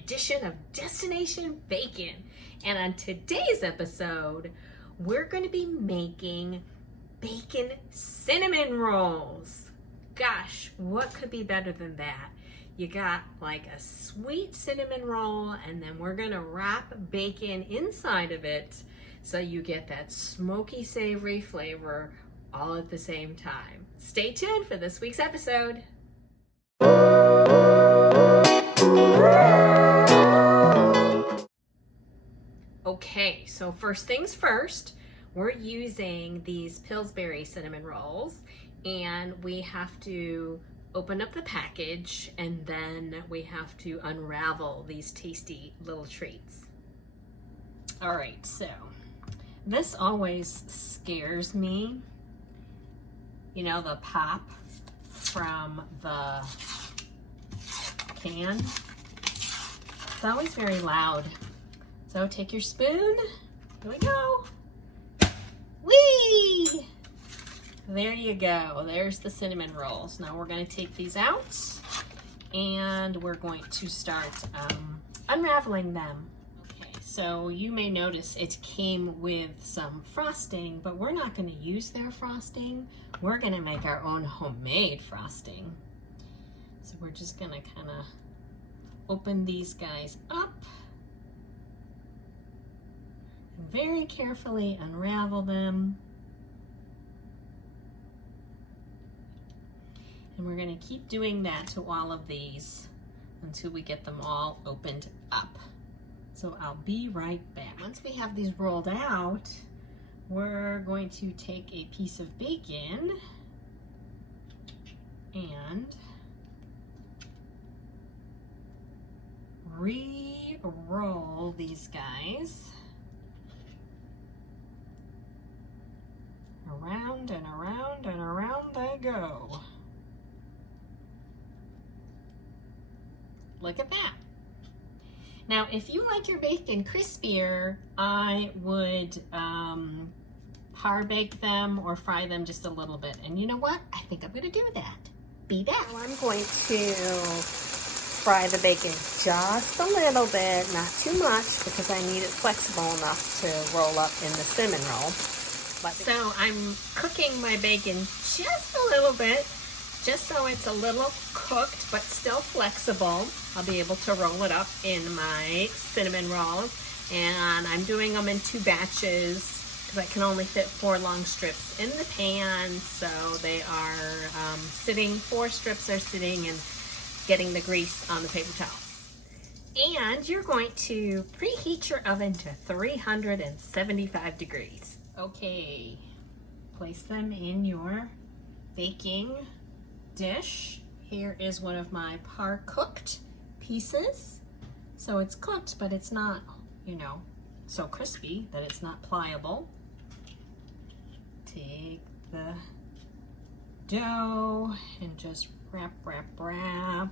edition of Destination Bacon. And on today's episode, we're going to be making bacon cinnamon rolls. Gosh, what could be better than that? You got like a sweet cinnamon roll, and then we're going to wrap bacon inside of it so you get that smoky, savory flavor all at the same time. Stay tuned for this week's episode. Okay, so first things first, we're using these Pillsbury cinnamon rolls, and we have to open up the package, and then we have to unravel these tasty little treats. All right, so this always scares me. You know, the pop from the can. It's always very loud. So take your spoon. Here we go. Whee! There you go. There's the cinnamon rolls. Now we're going to take these out and we're going to start unraveling them. Okay, so you may notice it came with some frosting, but we're not going to use their frosting. We're going to make our own homemade frosting. So we're just going to kind of open these guys up. Very carefully unravel them. And we're going to keep doing that to all of these until we get them all opened up. So I'll be right back. Once we have these rolled out, we're going to take a piece of bacon and re-roll these guys around and around and around they go. Look at that. Now, if you like your bacon crispier, I would par bake them or fry them just a little bit. And you know what? I think I'm going to do that. Be back. Well, I'm going to fry the bacon just a little bit, not too much, because I need it flexible enough to roll up in the cinnamon roll. So I'm cooking my bacon just a little bit, just so it's a little cooked but still flexible. I'll be able to roll it up in my cinnamon rolls, and I'm doing them in 2 batches because I can only fit 4 long strips in the pan. So they are sitting, 4 strips are sitting and getting the grease on the paper towels. And you're going to preheat your oven to 375 degrees. Okay, place them in your baking dish. Here is one of my par cooked pieces. So it's cooked, but it's not, you know, so crispy that it's not pliable. Take the dough and just wrap, wrap, wrap.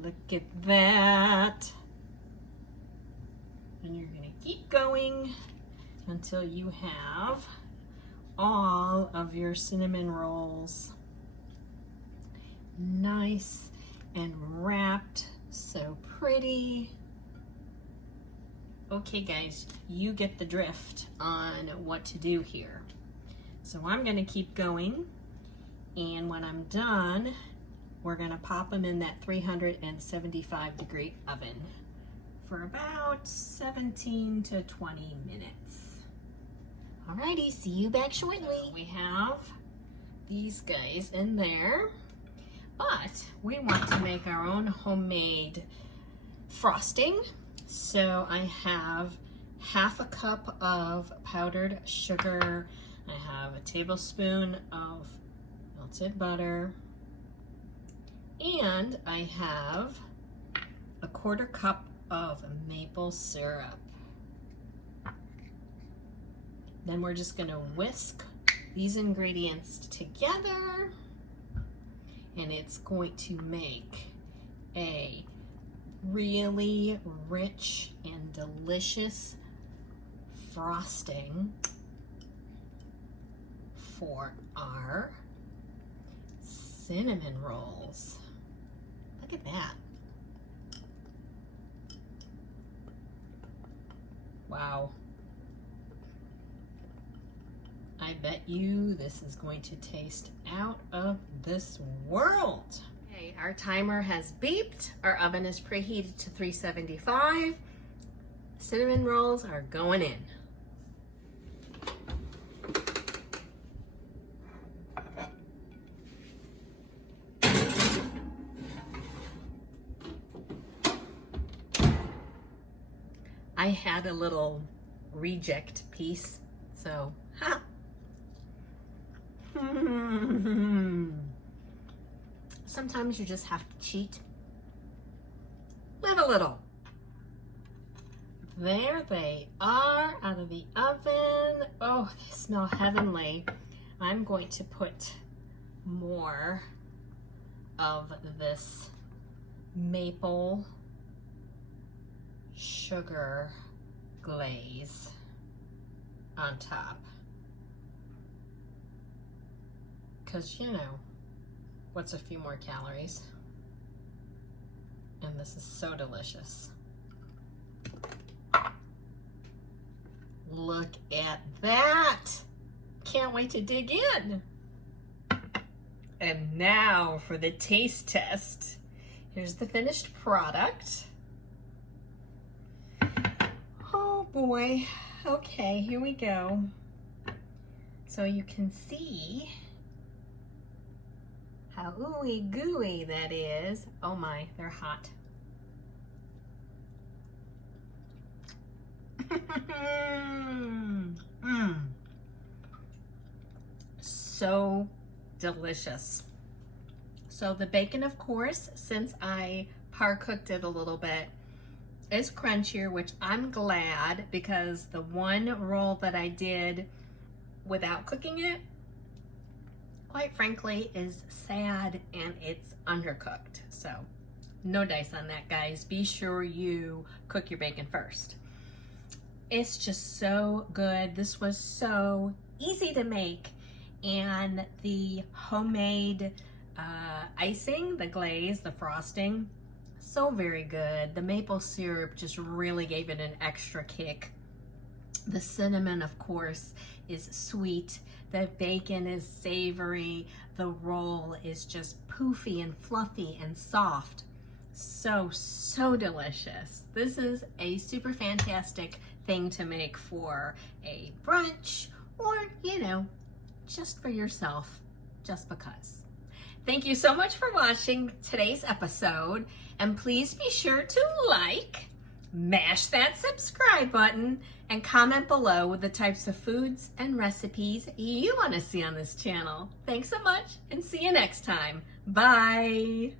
Look at that. And you're gonna keep going until you have all of your cinnamon rolls nice and wrapped, so pretty. Okay guys, you get the drift on what to do here. So I'm gonna keep going, and when I'm done, we're gonna pop them in that 375 degree oven for about 17 to 20 minutes. Alrighty, see you back shortly. So we have these guys in there, but we want to make our own homemade frosting. So I have half a cup of powdered sugar. I have a tablespoon of melted butter, and I have a 1/4 cup of maple syrup. Then we're just gonna whisk these ingredients together, and it's going to make a really rich and delicious frosting for our cinnamon rolls. Look at that. Wow. I bet you this is going to taste out of this world. Okay, our timer has beeped. Our oven is preheated to 375. Cinnamon rolls are going in. I had a little reject piece, so ha! Sometimes you just have to cheat. Live a little. There they are out of the oven. Oh, they smell heavenly. I'm going to put more of this maple sugar glaze on top. Because, you know, what's a few more calories? And this is so delicious. Look at that! Can't wait to dig in. And now for the taste test. Here's the finished product. Oh boy. Okay, here we go. So you can see how ooey gooey that is. Oh my, they're hot. So delicious. So the bacon, of course, since I par cooked it a little bit, is crunchier, which I'm glad, because the one roll that I did without cooking it, quite frankly, is sad and it's undercooked. So no dice on that, guys. Be sure you cook your bacon first. It's just so good. This was so easy to make, and the homemade icing, the glaze, the frosting, so very good. The maple syrup just really gave it an extra kick. The cinnamon, of course, is sweet. The bacon is savory. The roll is just poofy and fluffy and soft. So, so delicious. This is a super fantastic thing to make for a brunch, or, you know, just for yourself, just because. Thank you so much for watching today's episode, and please be sure to like, mash that subscribe button, and comment below with the types of foods and recipes you want to see on this channel. Thanks so much, and see you next time. Bye.